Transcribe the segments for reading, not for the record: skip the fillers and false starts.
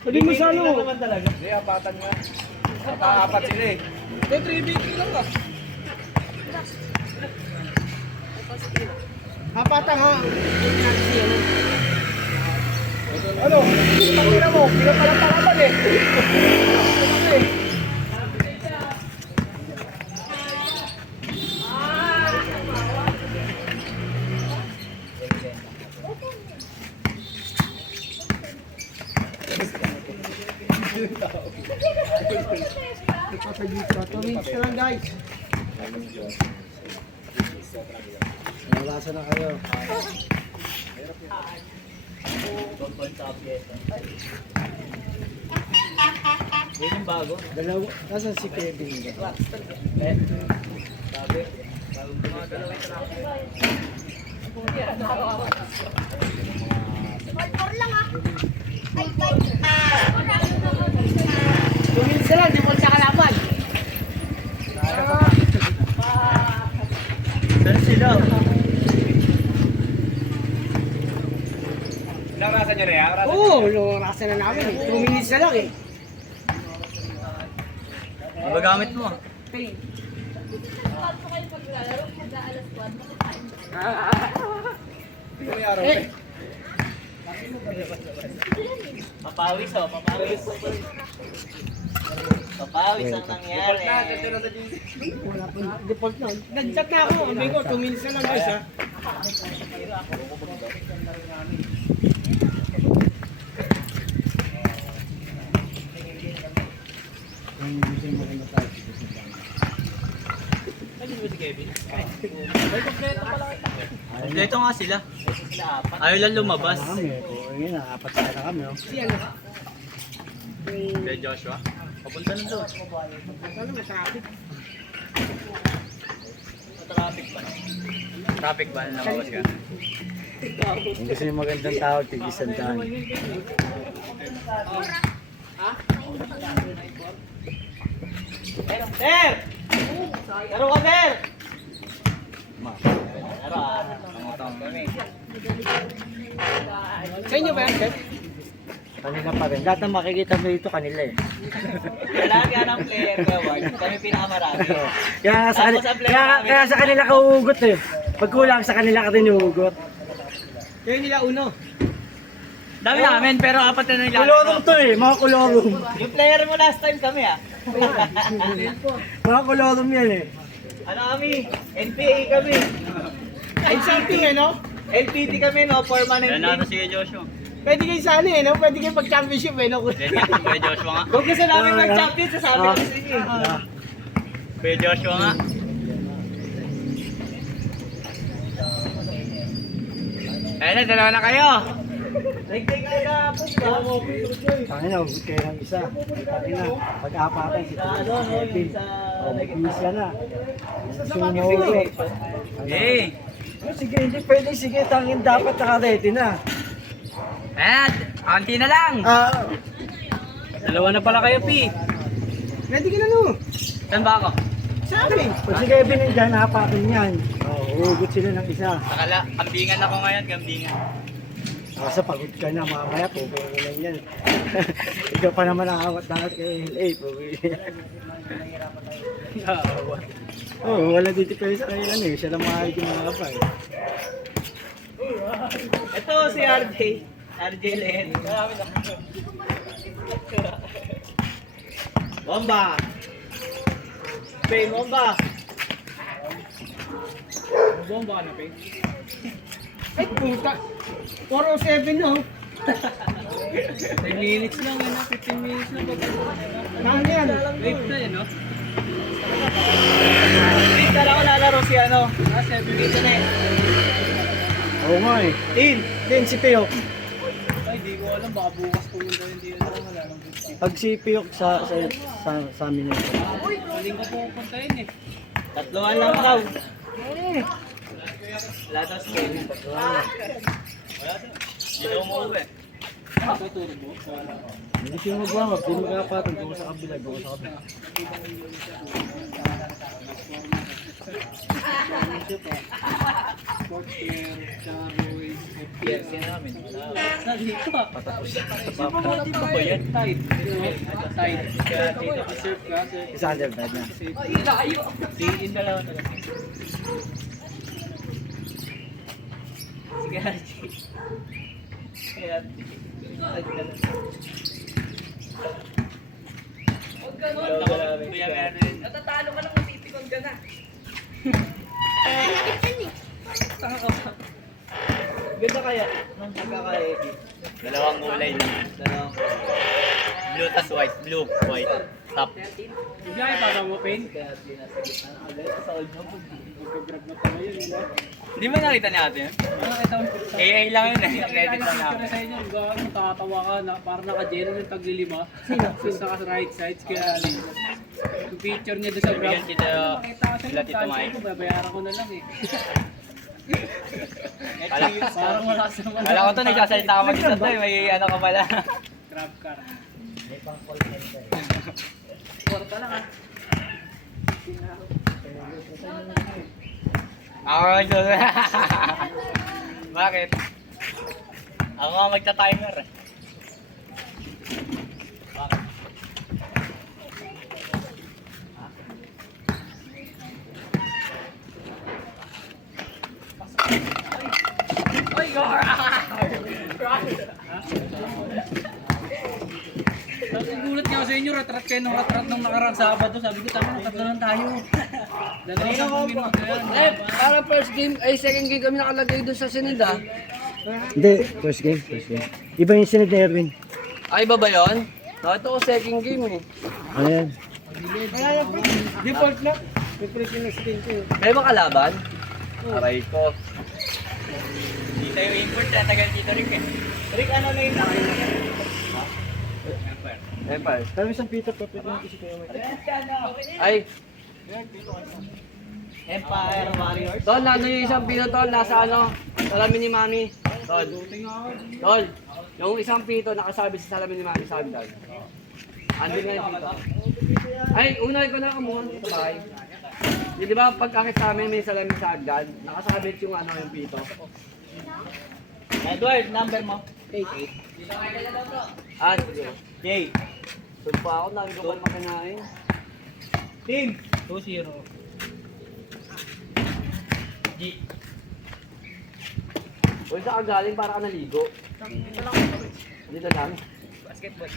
Sabi mo sa ano? naman talaga. Hindi, apatan nga. Apat sila eh. Hindi, 3 lang ka. Hapata nga. Ano? Pagkira mo, hindi ka pala palaban eh. Tumingin ka lang guys. Nalasa na kayo. Yun yung bago. Dalawa. Nasaan si Kevin? Tumingin sila, di mo siya kalaban. Saan sila? Narasa niya rin ah? Oo, nurasa na namin eh. 2 minutes na lang eh. Ano ba gamit mo? Eh, Papawis oh, papawis. Papawis ang nangyari. wala pa na. Default na. Nag-chat na ako. Sabi ko, 2 minutes na lang guys ha. Kompleto nga sila. Ayaw lang lumabas. Yun na, apat na kami. Si ano? Kay Joshua. Papunta na doon. Ano ba traffic? Traffic ba? Traffic ba na lumabas ka? Kung gusto niyo magandang tao, tigisandahan. Sir! Laro ka, sir! Laro ah. Pangutang kami. Sa inyo ba yan, Seth? Kanila pa rin. Lahat ng makikita mo dito kanila eh. Lagi ng player ko, kami pinakamarami. Kaya, nga sa, Tapos ang player kaya, namin- kaya sa kanila ka uugot eh. Pag kulang sa kanila ka rin uugot. Kayo nila uno. Dami namin, pero apat na nila. Kulorong to eh. Mga kulorong. Yung player mo last time kami ah. Mga kulorong yan eh. Ano kami? NPA kami. Exciting eh, no? LPT kami, no? Permanent Nanalo team. si Joshua. Pwede kayo sa ano eh, no? Pwede kayo pag-championship eh, no? Kuya Joshua nga. Kung gusto namin mag-champion, sasabi ko sa inyo. Kuya Joshua nga. Ayun na, dalawa na kayo. Nag-take na ka po, Tangina, ugot kayo ng isa. Tangina, pag-apatan si Sa ano, no? Kevin. Yung sa... Oh, mag-iis ka na. Gusto mo Sige. maugot. Hey! Sige, hindi pwede. Sige, tangin dapat naka-ready na. Ayan, konti na lang. Dalawa na pala kayo, P. Pwede ka na, no? Saan ba ako? Sa amin. Pag si Kevin nandiyan, napatan yan. Uugot sila ng isa. Nakala, kambingan ako ngayon, kambingan. Kasi pagod ka na, mamaya pupungan yan. Ikaw pa naman nakawat-nakawat kay LA. Nakawat. Oo, wala dito kayo sa kanila eh. Siya lang makakit yung mga kapay. Ito si RJ. RJ Len. Bomba! Pay, bomba! Bomba ka na, Pe. Ay, puta. 407 no? 10 minutes lang, 15 minutes lang. Naan yan? Wait na yun, no? Dito na ako lalaro si ano. 7 dito na eh. Oo nga eh. Tin, si Piyok. Ay, di ko alam, baka bukas pumunta hindi na ako, wala lang gusto. Pag si Piyok sa amin yun. Maling ko pupuntahin eh. Tatluan lang daw. Wala daw si Kevin. Wala daw. Hindi daw umuwi. Hindi siya magwawag, hindi makapatag, doon sa kabila, doon sa kabila. PRC namin. Dito pa. Patapos. Dito ba yan? Tide. Tide. Kaya dito ka-surf ka. Isa undertime na. Yung dalawa talaga. Sige, Archie. Kaya, Natatalo ka lang kung titikon ka na. ganda kaya nung pagkaka-edit. Dalawang kulay lang. Dalawang blue tas white. Blue, white. Top. Bigla yung parang mo, Pain. Kaya tinasagit na agad sa old mo. Magka-grab na pala yun, no? Hindi mo nakita niya natin? AI lang yun eh. Edit lang Picture namin. sa inyo, gawin mo, takatawa ka na parang naka-gelo yung tag-lima. Sino? Sa right side, kaya yung picture niya doon sa graph. Bigyan kita Makita ko sila sa Tito cancel Mike. ko, babayaran ko na lang eh. Parang wala sa mga. Kala ko to nagsasalita ka mag-isa to eh. May ano ka pala. Grab car. Porta lang ah. Ako Bakit? Ako nga magta-timer eh. Bakit? Oy, Gora! Gulat nga ako sa inyo, retrat kayo ng retrat nung nakarang Sabado. Sabi ko, tama na, tatlo lang tayo. Dalawang minuto yan. Para first game, ay second game kami nakalagay doon sa sinida. Hindi, first game, first game. Iba yung sinad ni Erwin. Ay, ba ba yun? Ito ko second game eh. Ano yan? Default na. Default yung next game ko. May ba kalaban? Aray ko. Dito yung import na tagal dito Rick eh. Rick, ano na yung Empire. Pero isang Peter, pwede yung isip kayo. Ay, Empire Warriors. Tol, ano yung isang pito, Tol? Nasa ano? Salamin ni Mami. Tol. Tol, yung isang pito nakasabi sa salamin ni Mami, sabi Tol. Andun nga yung pito. Ay, una ko na kumuha dito ba? Di ba pagkakit sa amin may salamin sa agad, nakasabit yung ano yung pito. Edward, number mo. 8. Ah, sige. Yay. Sumpa ako, lagi ko pa makinain. Team. 2-0. G. Uy, saan ka galing para ka naligo? Dito lang. Basketball.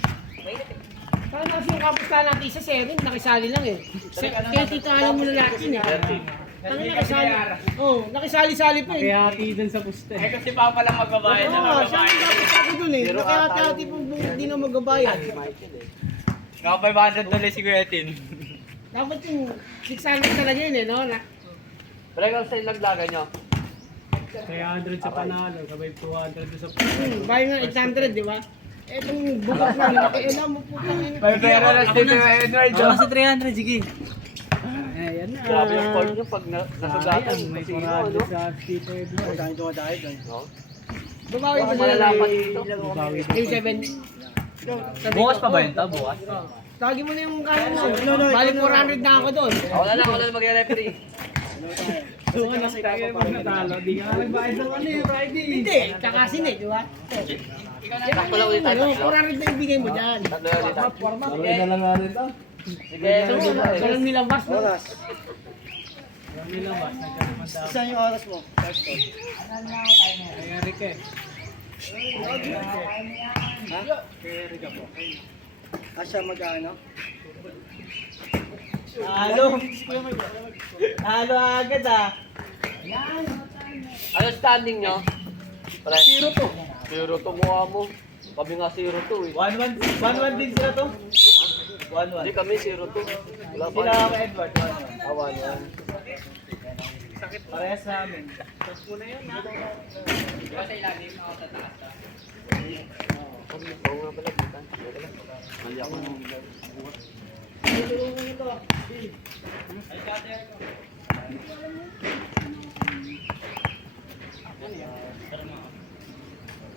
Saan kasi yung kapusta natin sa 7, nakisali lang eh. Kaya tita alam mo na lahat yun eh. Ano nakisali? Oo, nakisali-sali pa eh. Kaya hati dun sa pusta Eh kasi pa lang magbabayad na Oo, siya magbabayad. ang dapat ako dun eh. Nakihati-hati pong di na magabayad. Michael eh. Nga 500 tuloy si Kuya Tin. Dapat yung 600 talaga yun eh, no? Pero ikaw sa ilaglagan nyo. 300 sa panalo, sabay 200 sa panalo. Bayo nga 800, di ba? Etong bukot na, nakialam mo po kami. May pera lang si Edward. Ako sa 300, sige. Ayan na. Grabe yung call nyo pag nasugatan. May Kasi 400 sa Tito Edward. Ang dahil dumadahil doon. No? Bumawi Baka pa malalaman dito. Game 7. Bukas pa ba yun to? Bukas? Tagi mo na yung kaya mo. Balik 400 na ako doon. Ako na lang mag-referee. Doon ka na natalo. Di ka na nagbayad ng ano yung Friday. Hindi, kakasin eh, di ba? Takbo lang ulit tayo. 400 na ibigay mo dyan. Tatlo lang ulit tayo. Parang na lang rin to. Sige, Walang nilabas, no? Oras. Walang nilabas. Nagkaroon daw. Saan yung oras mo? First call. Kay Eric eh. Ha? Kay Eric ako. Asya mag-ano? Halo. Halo agad ah. ano standing nyo? 0-2. 0-2 mukha mo. Kami nga 0-2 eh. 1-1 din sila to. 1-1. Hindi kami 0-2. Wala pa. Sila kay Edward. 1-1. Awan yan. Parehas namin. Oo nga pala. Mali ako nung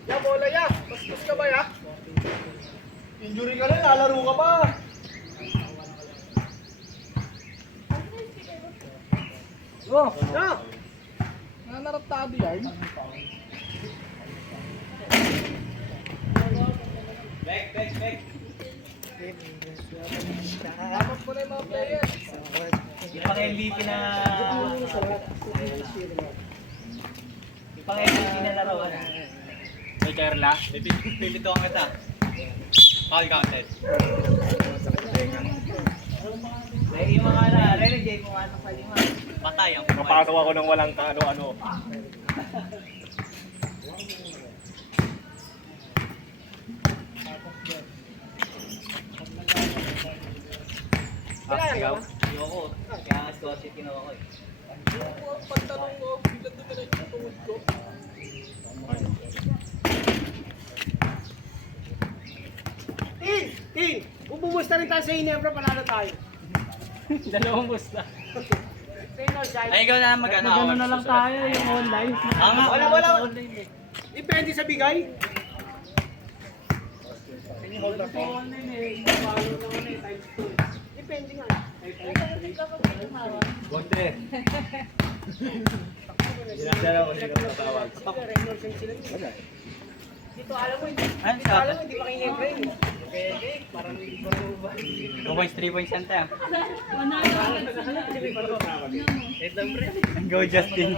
Ya, bola ya. Bastos ka ba ya? Injury ka na, lalaro ka pa. Oh, ya. Nanaraptado yan. Back. Dapat mo na yung mga players. Yung pang MVP na... Yung pang MVP na laro. May Kerla. Pipituan kita. Foul counted. Yung mga renegade kung ano pa lima. Patay ang Napasok ako ng walang ano-ano. Ayoko. Kaya nga Scotty kinuha ko eh. Pagtanong mo, biglang dumilag yung tuhod ko. Tin! Kung bumusta rin tayo sa Inebra, panalo tayo. Dalawang busta. Ay, ikaw na mag-ano. Magano na lang tayo, yung online. Wala. Depende sa bigay. Depende nga. Konti. Dinadala ko sila ng tawag. Dito alam mo, hindi Ano dito siya? alam mo, hindi pa kayo Inebra yun. Parang 2 points, 3 points yan tayo. Go Justin.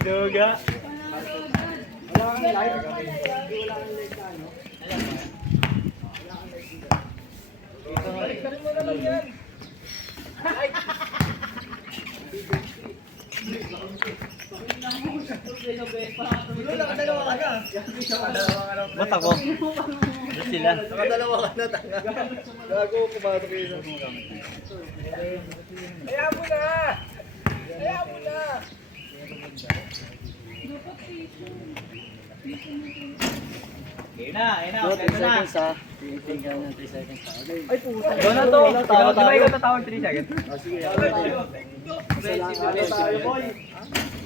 Duga. Ba't ako? Ba't sila? Nakadalawa ka na, tanga. Gago, pumasok yun. Hayaan mo na! Hayaan mo na! Ayun na. 3 seconds ha. Tingnan ng 3 seconds ha. Okay. Ay, puta. Doon na to. Di ba ikaw tatawag 3 seconds? Ano tayo, boy?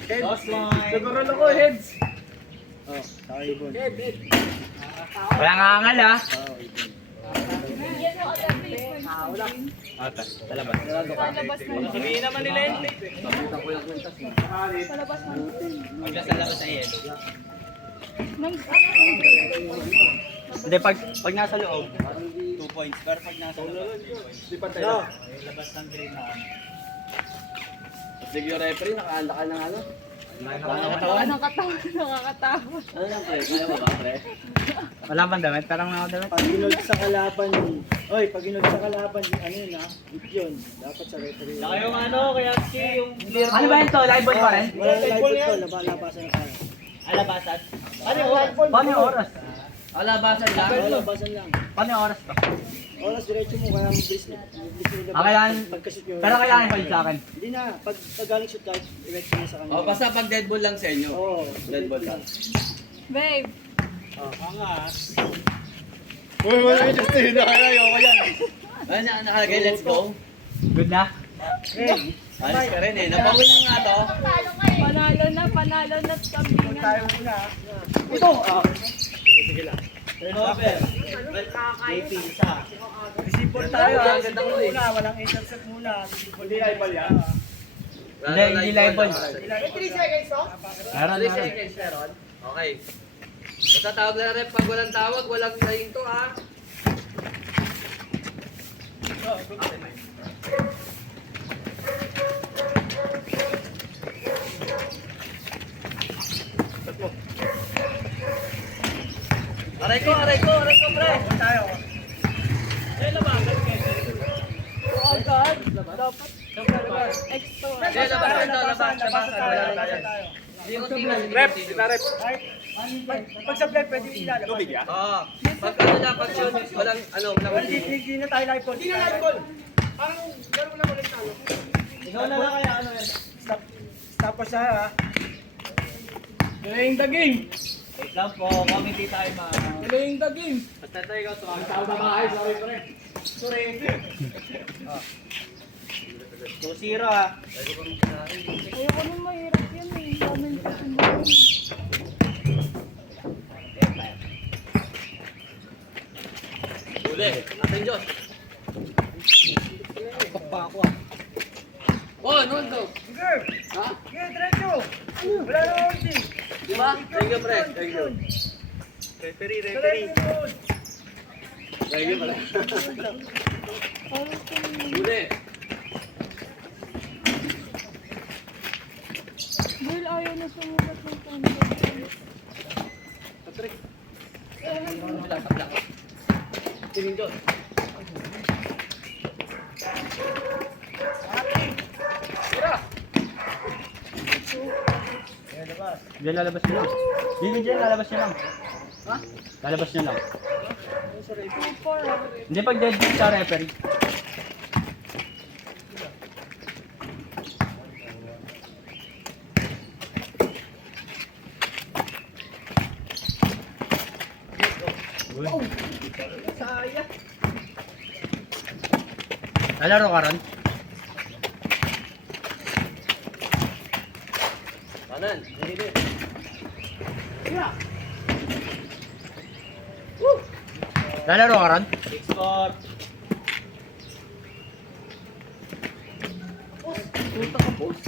Lost line. Siguro ako, heads. Oh, tayo ibon. Wala nga angal ah. Oh, ibon. Ata, talabas. Sabihin naman nila yun. Maglas ang labas sa yelo. Hindi, pag nasa loob, 2 points. Pero pag nasa loob, 3 points. Di pa tayo. Labas ng green na. Sige yung referee, nakaanda ka ng ano? Nakakatakot. Ano lang pre? Kaya mo ba pre? Wala bang damit? Parang mga damit. Pag ginod sa kalaban, oy, pag ginod sa kalaban, ano yun ha? Yun, dapat sa referee. Saka yung ano, kaya si yung clear. Ano ba yun to? Live ball pa rin? Walang live ball to, labasan na tayo. Alabasan. Ano yung oras? Paano yung oras? Alabasan lang. Labasan lang. Paano yung oras to? Oras diretso mo, kaya mabilis na. Kailangan- Pagkashoot nyo. Pero kailangan pa sa akin. Hindi na, pag galing shoot kahit direct mo sa kanya. Oh, basta pag dead ball lang sa inyo. Oo. Dead ball lang. Babe, Uy, wala yung Justin. Ayoko yan. Ano na nakalagay, let's go. Good na? Alis ka rin eh. Napawin mo nga to. panalo na kambingan na. Ito! Turnover. Disipol tayo. Ang ganda ko muna. Walang intercept muna. Hindi live ball yan. Hindi live ball. May 3 seconds, oh? Meron, 3 seconds meron. Okay. Basta tawag na rep. Pag walang tawag, walang saying to ha. Aray ko, pre. Tayo. Oh God, dapat extra. Hindi, labasan to, labasan. Hindi mo tingnan. Rep, kita rep. Pag sa play, pwede ilalabas. Tubig yan? Oo. Pag ano na, pag shoot, walang ano, walang Hindi na tayo live ball. Hindi na live ball. Parang gano'n mo lang ulit talo. Ikaw na lang kaya ano yan. Tapos siya ha. Playing the game. Wait lang po, committee tayo ma. Playing the game. Basta tayo ikaw, tumawag. Sorry. 2-0 ah. Ayoko nung mahirap yan eh. Dami sa Uli. Atin Diyos. Pa ako Oh, no, go. Ha? diretso. Wala na ording. Di ba? Thank you, pre. Thank you. Referee. Thank you, pre. Uli. Girl, ayaw na sumulat ng tanda. Tingin Diyos. Diyan lalabas nyo lang. Diyan lalabas nyo lang. Ha? Lalabas nyo lang. Hindi pag dead sa referee. Lalaro ka ron? Kanan. Hindi. Lalaro ka ron? Score. Punta ka, boss.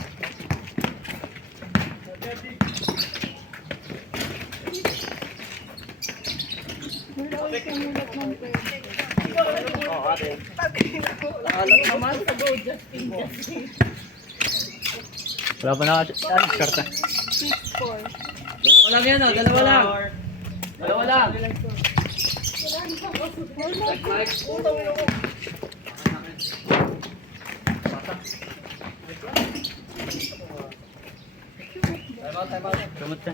Girl, ayaw sumulat ng tanda. Oo, ate. Wala pa na karta. 6-4. Dalawa lang yan, oh. Dalawa lang. Dalawa lang. Mike. Time out. Sumot ka.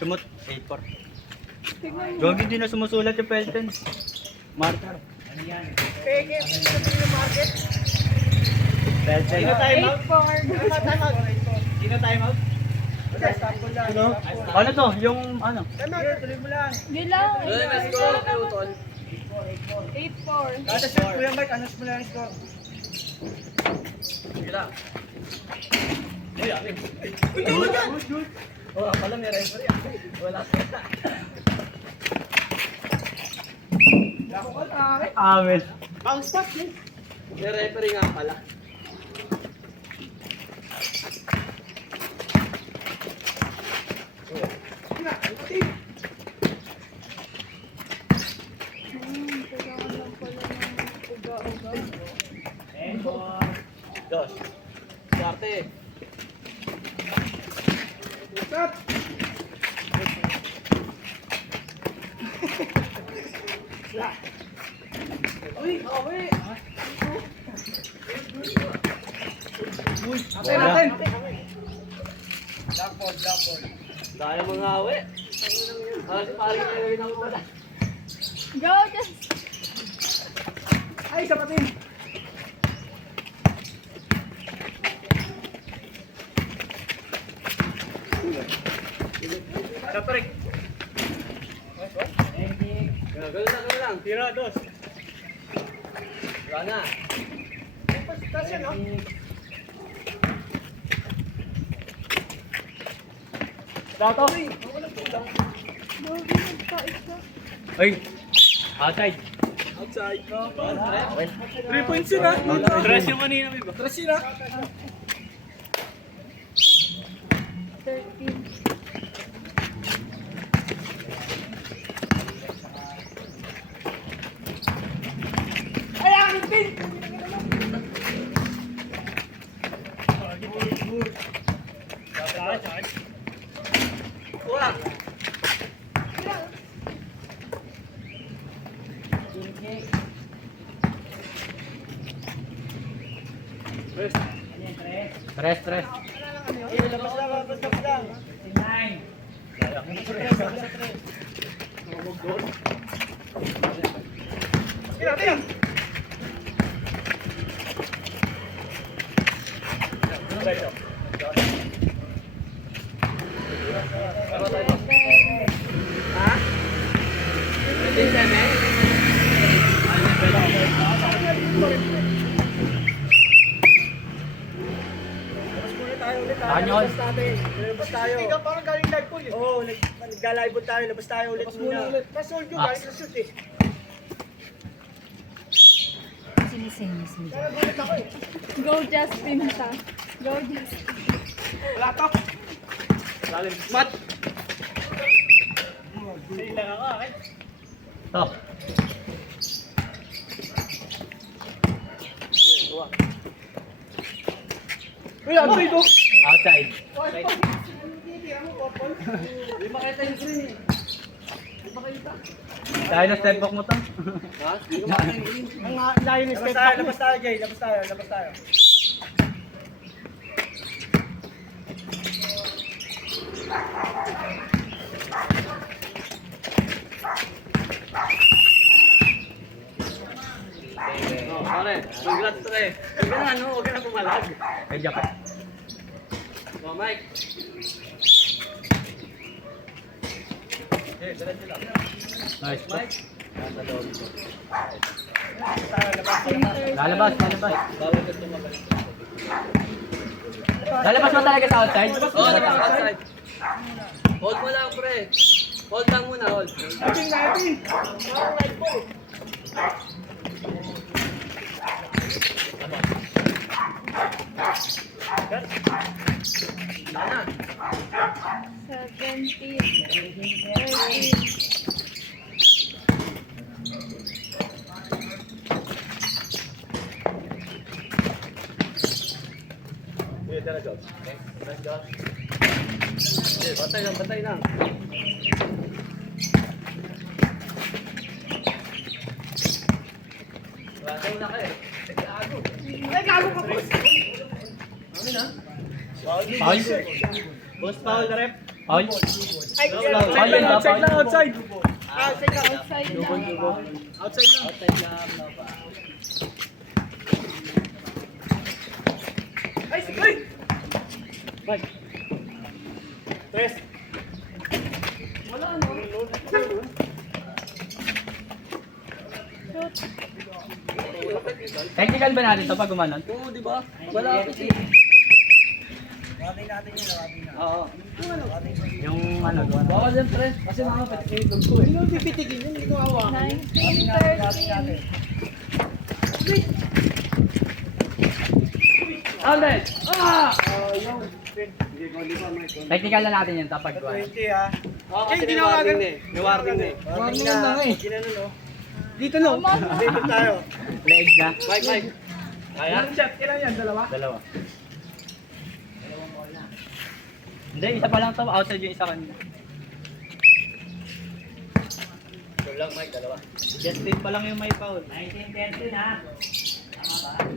Sumot. 8-4. Tignan mo. Jogi din na sumusulat yung Pelton. Marker. Pelton. 8-4. Ano to? Yung ano? Yun lang. Uy, may score. Utol. 8-4. Sige lang. Amen. May referee nga pala. Kailangan lang pala ng uga-uga. Josh. Sarte. Wala. Dahil mga awe. Si pari na rin ako pala. Go, just. Ganun lang. Tira, dos. Wala na. Go, nagkais ka. Ay. Outside. Outside. 3 points yun ah. Tres yung manina, may ba? 13. Tres. Kanyon. Labas tayo. Hindi ka parang galing live po yun. Oo, nag-live tayo. Labas tayo ulit muna. Mas hold yung galing na shoot eh. Go Justin ta. Go Justin. Wala to. Mat! Stop. Uy, ang trade oh. Outside. Hindi makita yung green eh. Kaya na step back mo to. Ha? Hindi ko makita yung green. Ang layo ng step back. Labas tayo, Jay. Labas tayo. Labas tayo. Oh, pare. Congrats, pre. Huwag ka na, ano? Huwag ka na pumalag. Medyo ka. Oh, Mike. Nice. Mike. Lalabas. Lalabas mo talaga sa outside? Oh, outside. Hold mo lang, pre. Hold lang muna, hold. Wala na. 17. 13. Patay lang. Wala na kayo. Foul? Boss foul na rep. Foul? Ay, Foul yun ba? Outside lang, outside. Outside na. Outside lang. Ay, sige. Tres. Technical ba natin to pag gumanon? Oo, di ba? Wala ako si. Warning natin yun. Warning na. Oo. Yung ano, gumanon. Bawal yan, pre. Kasi mga patitigil ko eh. Hindi mo pipitigin yun, hindi ko hawakan. 19, 13. Alden! Ah! Technical na natin yun to pag gumanon. 20 ha. Oo, kasi may warning na eh. May warning na eh. Warning na. Ginano no. Dito no. Dito tayo. Leg na. Mike. Kaya? Shot, ilan yan? Dalawa? Dalawa. Hindi, isa pa lang to. Outside yung isa kanina. Sure lang, Mike. Dalawa. Justin pa lang yung may foul.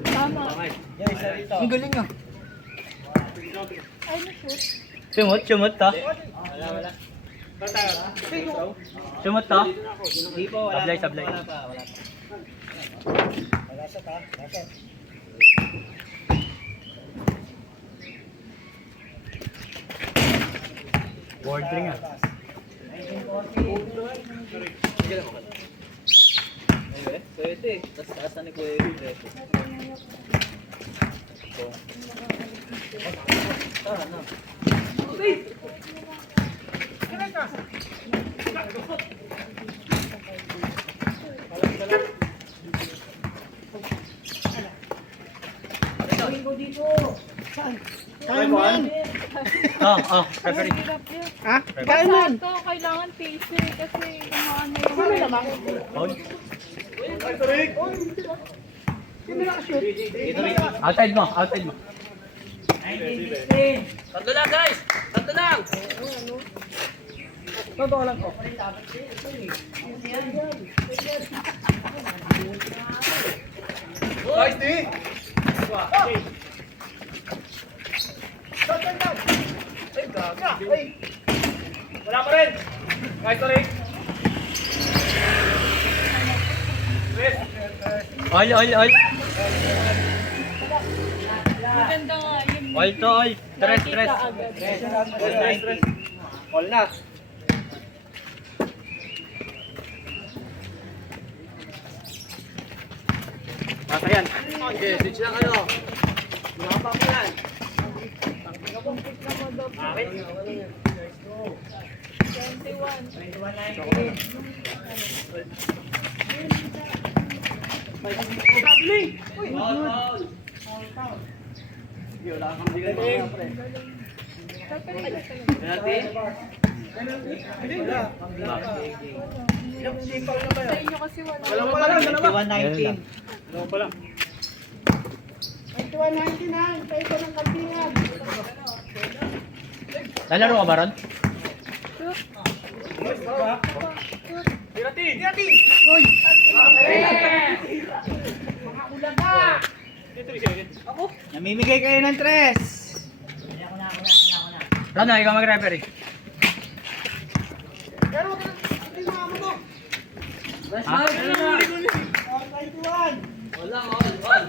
Tama. Mike. Yan, isa rito. Ang galing ah. Ay, na-shoot. Sumot to. Wala. Sumot to. Hindi po, wala. Sablay. Wala pa. Wala sa ta. Nasa. Board ring ah. Pwede. Tapos taasan ni Kuya Evi. Kaya mo yan. Referee. Hirap yun. Ha? Kaya mo yan. Basta ito, kailangan pacer kasi umaano yung Foul. Sino nakashoot? Outside mo. Tatlo lang, guys! Tatlo lang! Totoo lang ko. Nice, di. Ay, gaga. Ay. Wala pa rin. Nice, sorry. All. maganda nga yung All to all. Tres. nakita agad. Stress. All na. Okay, switch lang kayo. Mga pa po yan. Kumpit na mo daw. 21. Sa inyo kasi wala. Walang pala lang, dalawa. 21-19. 21-19 na, tayo ko ng kampingan. Lalaro ka ba ron? Namimigay kayo ng 3. Ron, ikaw mag-referee. Wala, all.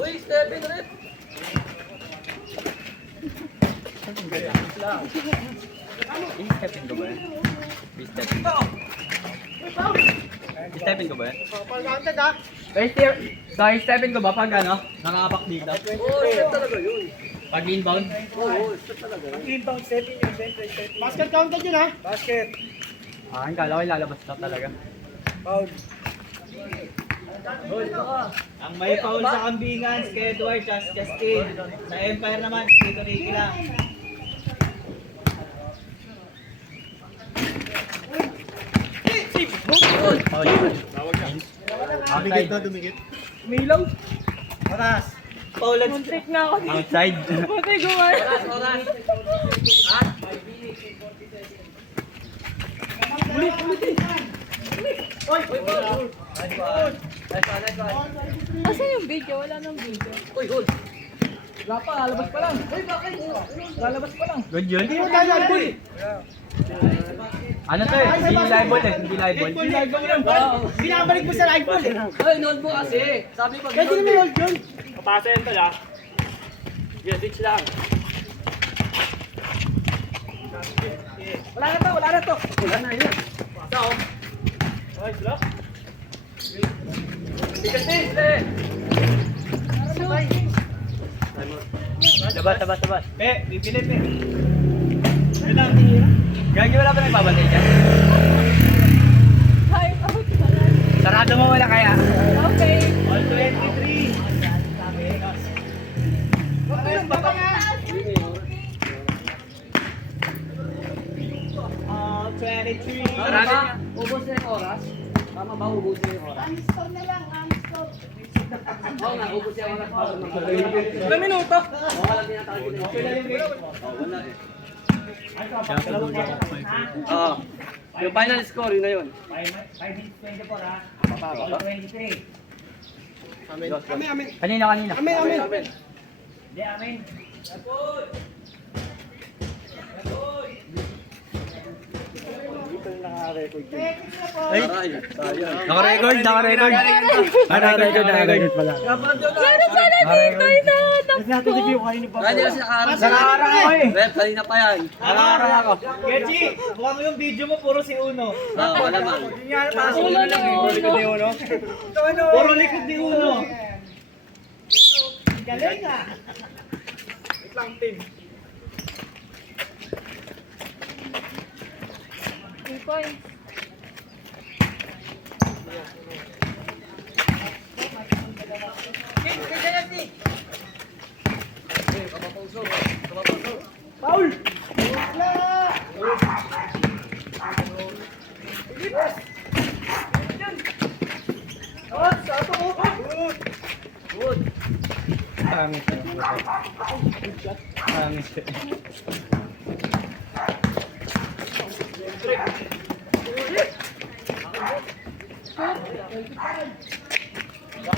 Uy, Stephen, rep. I-stepin ko ba yan? I-stepin ko. I-stepin ko ba yan? Pag-counted ha. I-stepin ko ba pag ano? Nakapak dito? Oo, step talaga yun. Pag inbound? Oo, step talaga yun. Inbound stepping yun, stepping. Basket counted yun ha. Basket. Ang kala ko ilalabas na talaga. Foul. Ang may foul sa kambingan, si Edward, Justin. Sa Empire naman, si Ricky lang. Foul. Outside. Milaw. Oras. Muntik na ako dito. Outside. Buti gumana. Oras. Asan yung video? Wala nang video. Uy, hold. Wala pa, lalabas pa lang. Uy, bakit? Lalabas pa lang. Good yun. Hindi mo tayo nalboy. Ano to eh? Hindi live ball eh. Hindi live ball. Hindi live ball yun. Binabalik mo sa live ball eh. Uy, nold mo kasi. Sabi ko, Kaya hindi naman hold yun. Papasa yan tala. Yes, ditch lang. Wala na to, wala na to. Wala na yun. Pasa, oh. Ay, sila. Bigas din, eh. Tabat. Pe, bibili pe. Gagi wala ba nagbabantay dyan? Hi, out pala. Sarado mo wala kaya? Okay. All 23. All 23. Tama ba? Ubus na yung oras? Tama ba? Ubus na yung oras? Oo nga, ubus na yung oras. Ilang minuto? Oo, walang tinatawag din. Oo, wala eh. Oo. Yung final score, yun na yun. 5 minutes 24 ha. All 23. Amen. Kanina. Amen. Hindi, amin. Ay, sayang. Naka-record. Naka-record pala. Meron pala dito ito. Natin review kayo ni Papa. Hindi kasi nakaharap Nakaharap ako eh. Rep, kanina pa yan. Nakaharap ako. Gechi, buka mo yung video mo, puro si Uno. Oo, wala man. Ulo na ulo. Puro likod ni Uno. Galing ah. Wait lang, team. 3 points. Paul.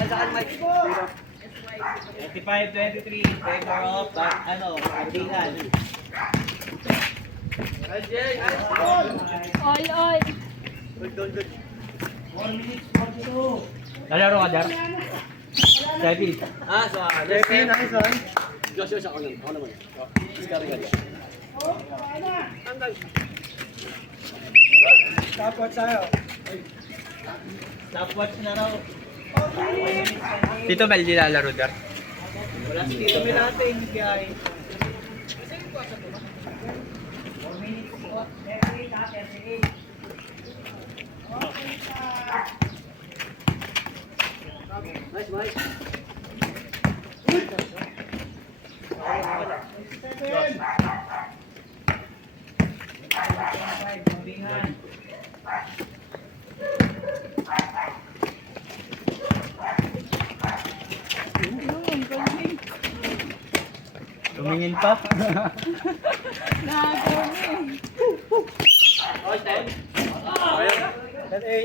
Saan, Mike? 25-23. Favor of, kambingan. All. Lalaro ka, Dar? Sebi. Ah, sa Kevin, nice one. Josh, ako naman. Discard ka dyan. Stopwatch tayo. Stopwatch na raw. Tito Mel, di lalaro, Dar? Wala si Tito Milate, hindi kaya. Nice, Mike. Tumingin pa. Nakagaw na eh.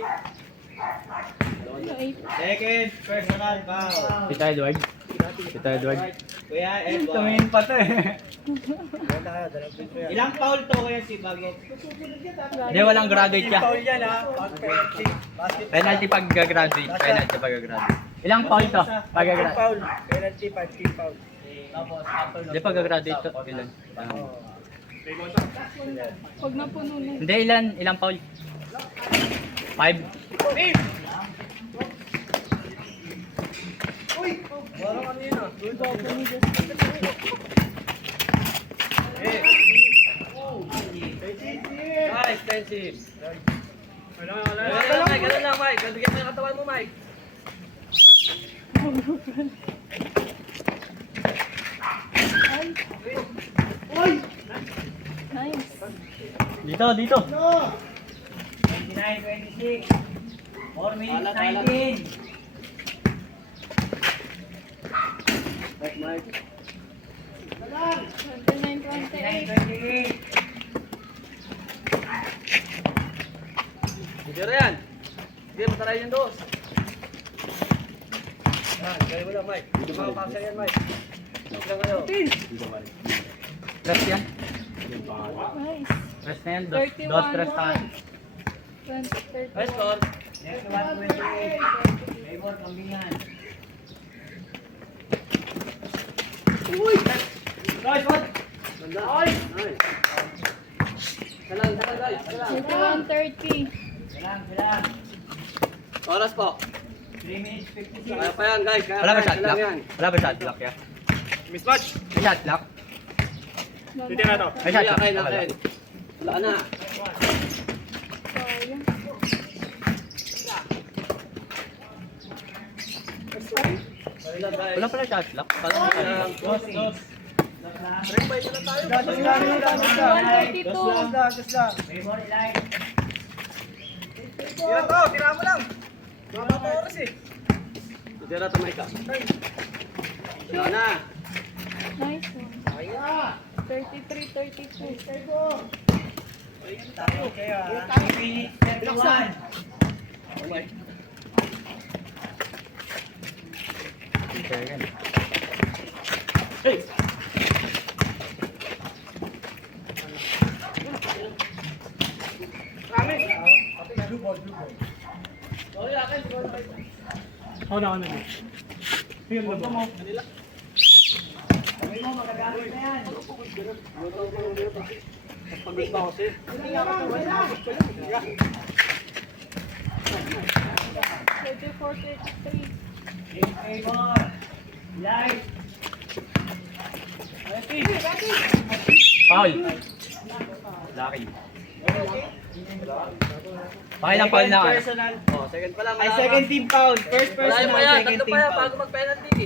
Second, personal foul. Tita Edward. Tita Edward. Kuya Edward. Tumingin pa to eh. Ganda kaya, dalawang pin ko yan. Ilang foul to kuya si Bago? Hindi, walang graduate ka. Foul yan ha. Pag penalty. Basket. Penalty pag gagraduate. Penalty pag gagraduate. Ilang foul to? Pag gagraduate. Foul. Penalty, 5 team foul. Hindi pag gagraduate to. Ilan? Huwag na puno na. Hindi, ilan? Ilang foul? 5. Nice, expensive. Ganun lang, Mike. Bigyan mo yung katawan mo, Mike. Nice. Dito, dito. 29-26. 4 minutes 19. Mike, Mike. 29-28. 29-28. Sige yan. Sige, matarayin yung dos. Yan, gawin mo lang, Mike. Hindi mga paksa yan, Mike. Sige lang kayo. Press yan. Nice. Press na yan. 31. Dos press tayo. 20, 31. Nice score. Next one, 28. Favor, kambingan. Nice one. Ganda. Nice. Salang, guys. Salang. 31-30. Silang. Oras po. 3 minutes 56. Kaya pa yan, guys. Kaya Wala ba pa yan. shot Salang clock? yan. Wala ba shot clock yan? Mismatch. May shot clock? Dito na to. May shot clock? Akin, Wala. akin. Wala na. Sayang. Wala, guys. Wala pala shot clock? Parang Salang. Break by na tayo. Dos lang. 132. Dos lang. Favor, Eli. Tira to, tira mo lang. Mababa pa oras eh. Tira to, Mike. Wala na. Nice one. 33-32. Kaya, 3 minutes 31. Mike. Okay, yan. Hey! Pagod pa kasi. 34-33. Favor. Eli. Foul. Lucky. Pakilang foul na ka. Personal. Oh, second pa lang. Ay, second team foul. First Wala personal, pa yan. second Tatlo team pa yan foul. bago mag-penalty.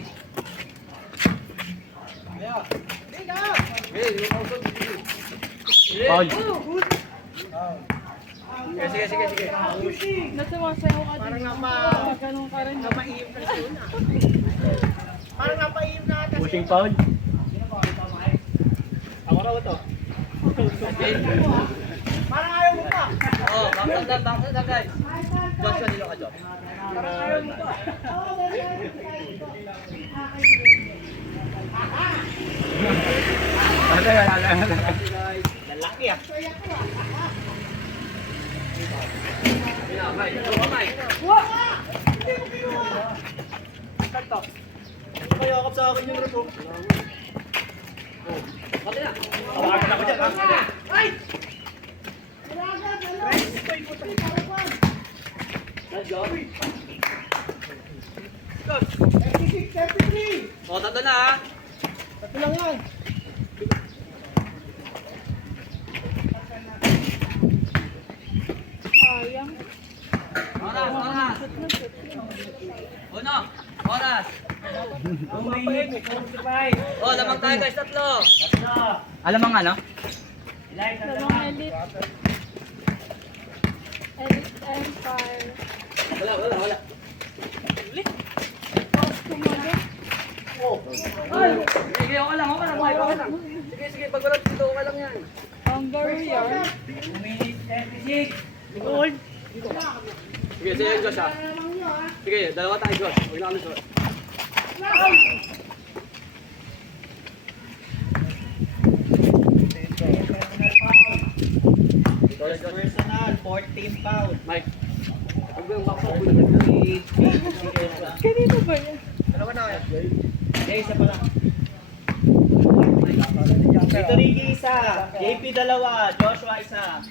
Foul. Sige. Nasumasayaw ka din. Parang ganun ka rin. Pushing foul. Ako raw ito. Parang ayaw mo pa. Oo, bakit na guys. Josh, kanilo ka, Josh. Parang ayaw mo pa. Wala. Lalaki ah. Mike. Ito, Mike. Mayakap sa akin yung rito. Pati na. Tawagan ako dyan, ha? Let's go. O, tatlo na ha. Tatlo lang yan. Sayang. Oras, oras. Uno, oras. O, lamang tayo guys, tatlo. Alamang ano? Dalawang elite. Elite Empire. Wala. Tumagal. Ay! Sige, okay lang. Sige, pag wala dito, okay lang yan. Hungary yarn. Sige, sige, Josh ha. Sige, dalawa tayo, Josh. Huwag na kami, Josh. Personal, 14 pound. Mike. Huwag mo yung bakso. Kanino ba yan? Isa pa lang. Dito Ricky isa, JP dalawa, Joshua isa.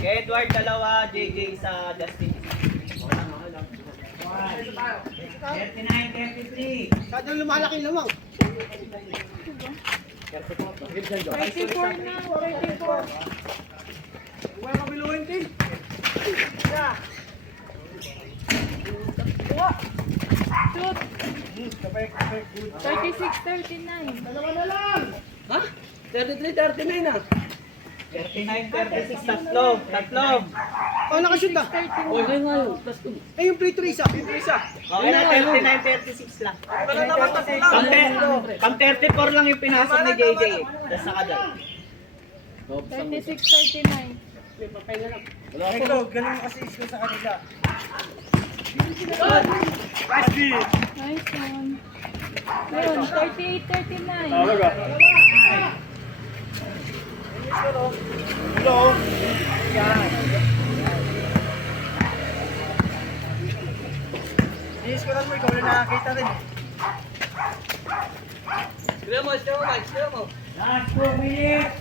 Edward dalawa, JJ isa, Justin isa. 39, 33. Saan yung lumalaki lamang? 34 na. 34. Wala ka biluhin din. Shoot. 36, 39. Dalawa na lang. Ha? 33, 39 na. 39, 36, tatlo. Oh, nakashoot na. 39. Okay nga yun. Plus 2. Eh, yung play 3 isa. Okay na, 39, 36 lang. Pang 34 lang yung pinasok ni JJ. Tapos nakadal. 36, 39. Ito, ganun kasi isko sa kanila. Nice one. Yun, 38, 39. Hello. Yan. Iiskolan mo, ikaw na nakakita rin. Sila mo, Mike. Sila mo. Last 4 minutes.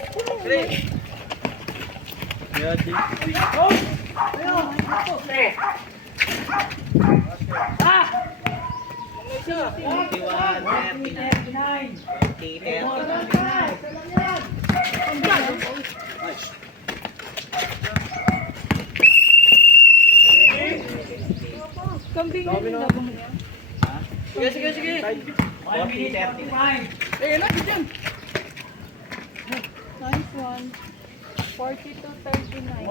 Ah! 41, 39, 40, Kambing na nilabang niya. Sige. 40, 39. Eh, lapit yan. Nice one. 42, 39.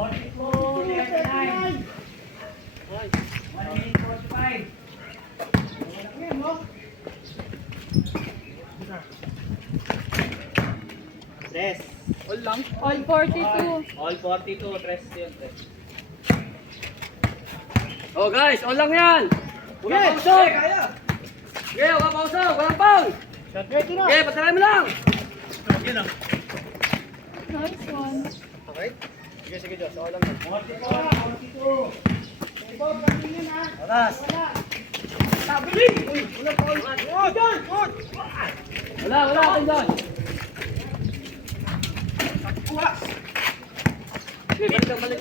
Tres. All 42. All 42, tres yun. Tres. Oh guys, all lang yan. Walang pausog. Sige, walang pausog. Walang foul. Ready na. Sige, pasaray mo lang. Nice one. Sige, Diyos. Ako lang. 42. Oras. Wala atin doon. Balik.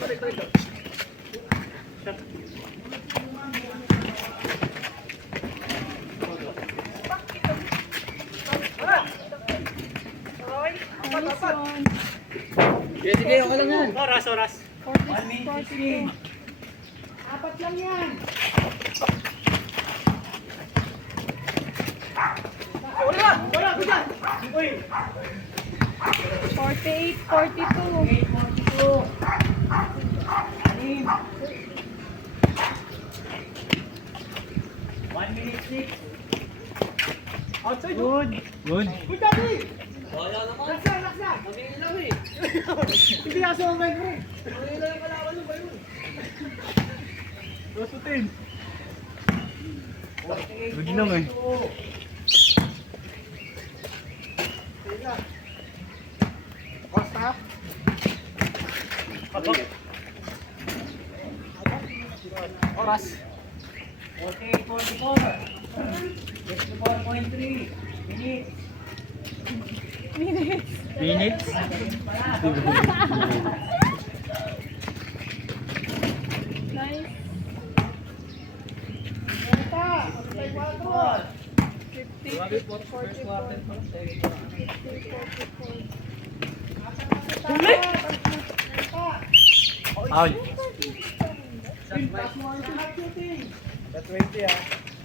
Nice one. Sige, okay lang yan. Oras. 46, 42. Apat lang yan. Wala ko dyan. 48, 42. Outside. Good. Good daddy. Wala naman. Laksa. Mabili lang eh. Hindi ako sumabay ko. Mabili lang yung kalaban mo ba yun? Good lang eh. Basta. Oras. Okay, 44. 54.3 minutes. Minutes? Nice. 50. 50. Foul. Sa 20 ah.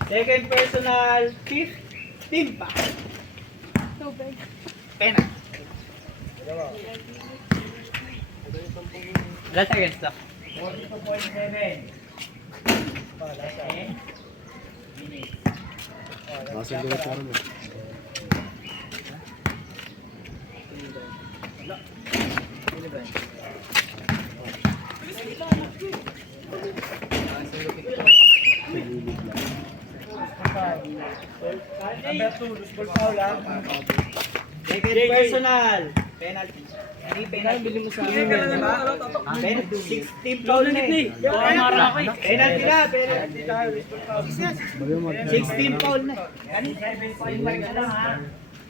Second personal, fifth team pa. Tubig. Penalty. Ilan seconds na? 42.7. Nasa dulo pa rin. Number 2, loose ball foul ah. Second personal, penalty. Hindi penalty. Penalty, 6 team foul na eh. Penalty na, penalty tayo, loose ball foul. 6 team foul na.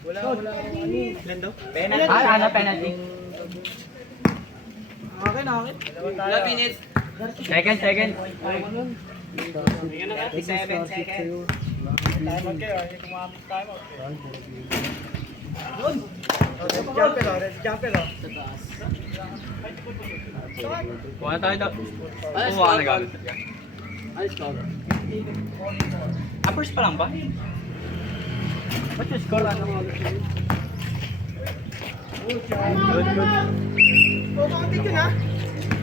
Wala. Penalty. Ano penalty? Ilan minutes? Second. 7 seconds. Timer kayo, hindi kumamit timer. Jumper oh. Kuha na tayo daw. Alis Kuha ka. na gamit. Alis ka. Uppers pa lang ba? What's your score? Ano mga gusto mo?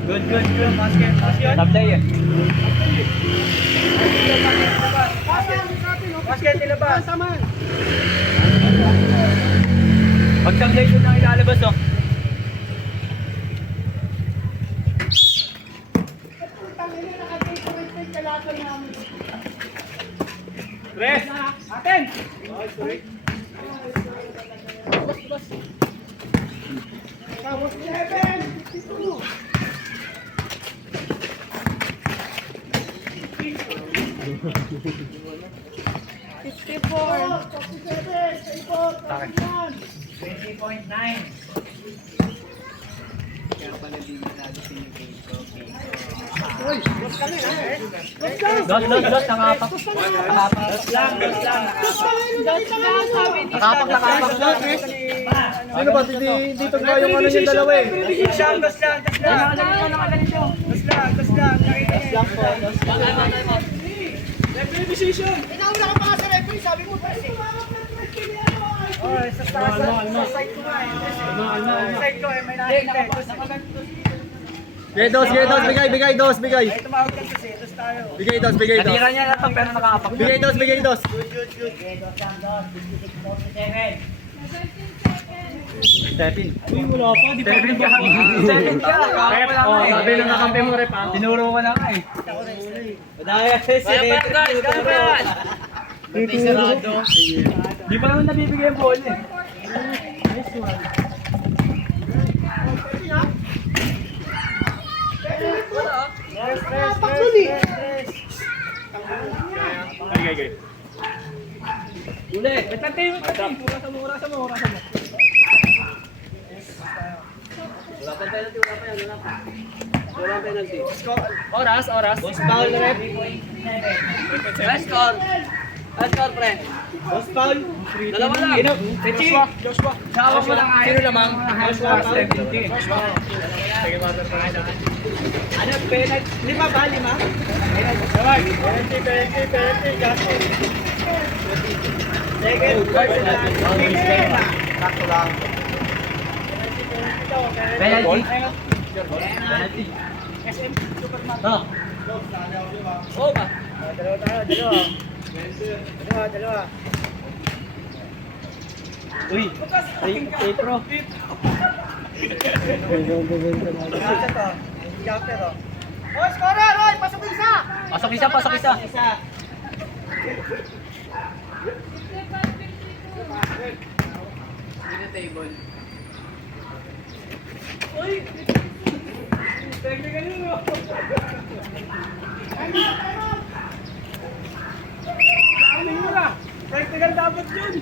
Good. Sablay eh. Basket nilabas. Pag sablay doon ang ilalabas oh. Rest. Aten. Dos, nakapak. Nakapak. Ano ba? Hindi pa ba yung ano yung dalawa eh? Dos lang. Referee decision. Inauna ka pa nga sa referee, sabi mo kasi. Oh, sa side ko nga eh. Sa side ko eh, may nakakita. Bigay dos. Ay, tumawag ka kasi, dos tayo. Bigay dos. Natira niya na ito pero nakapak. Bigay dos. Good. Stepin. Wala pa, di pa. 7 ka. 7 ka. Rep, sabi ng kakampi mo rep ah. Tinuro ko na nga eh. Kaya pa guys, kaya pa yan. Di pa naman nabibigay yung ball eh. Uli. Mura sa mo. Wala pa penalty, wala pa yan. Wala penalty. Oras. Boss foul rep. Last score. Last score, pre. Boss foul. Dalawa lang. Joshua. Sawa mo lang ayaw. Sino lamang? Ano, penalty? 5 ba? 5? Penalty, Justin. Second personal. Sakto lang. Penalty. Oo ba? Dalawa tayo. Dalawa. Uy. Pro. Kasa to. Jumper to. Hoy, scorer! Hoy, pasok isa! Pasok isa. Table. Technical yun, oh. Practical dapat yun.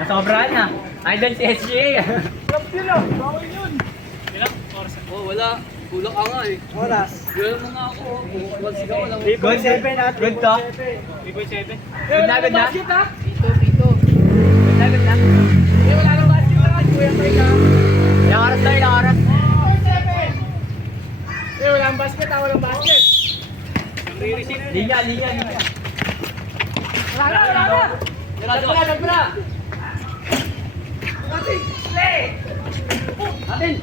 Nasobrahan na. Idol si SGA. Club yun, oh. Bawal yun. Oh, wala. Kulak ka nga eh. Oras. Gano'n mo nga ako. Wag sigaw, walang 3.7 at Good to. 3.7. Good na. Pito. Saglit lang. Eh, wala nang basket na kasi Kuya Mike ha. Ilang oras tayo, ilang oras? Eh, walang basket ha, walang basket. Linya. Wala na. Dagpula. Atin.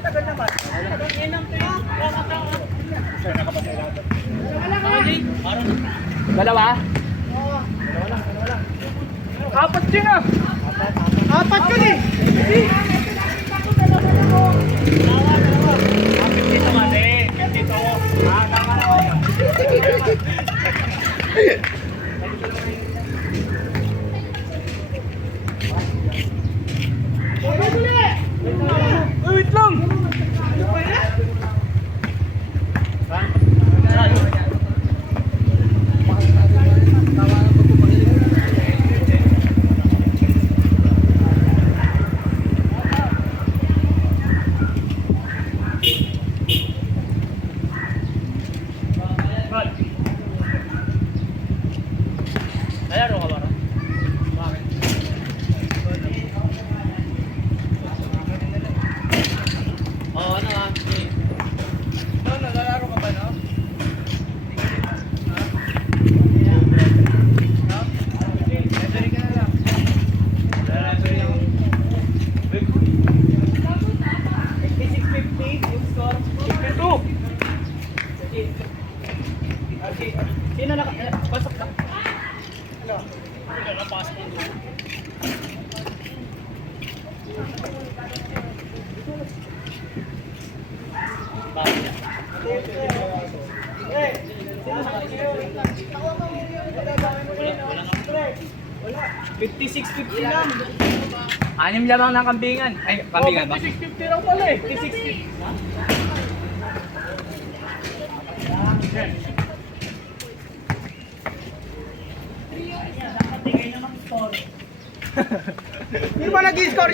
Tagal naman. Dalawa? Apat yun ah. Apat yun eh. Wait lang. Nalaro ka ba? Oo, ano ah. No, nalalaro ka ba no? Referee ka na lang. Referee ako. 86-50 yung score. 52. Sino pasok ka? Wala. 56-50 lang. 6 lamang ng kambingan. Ay, kambingan ba? 56-50 lang pala eh. 56-50. Hindi ba nag-score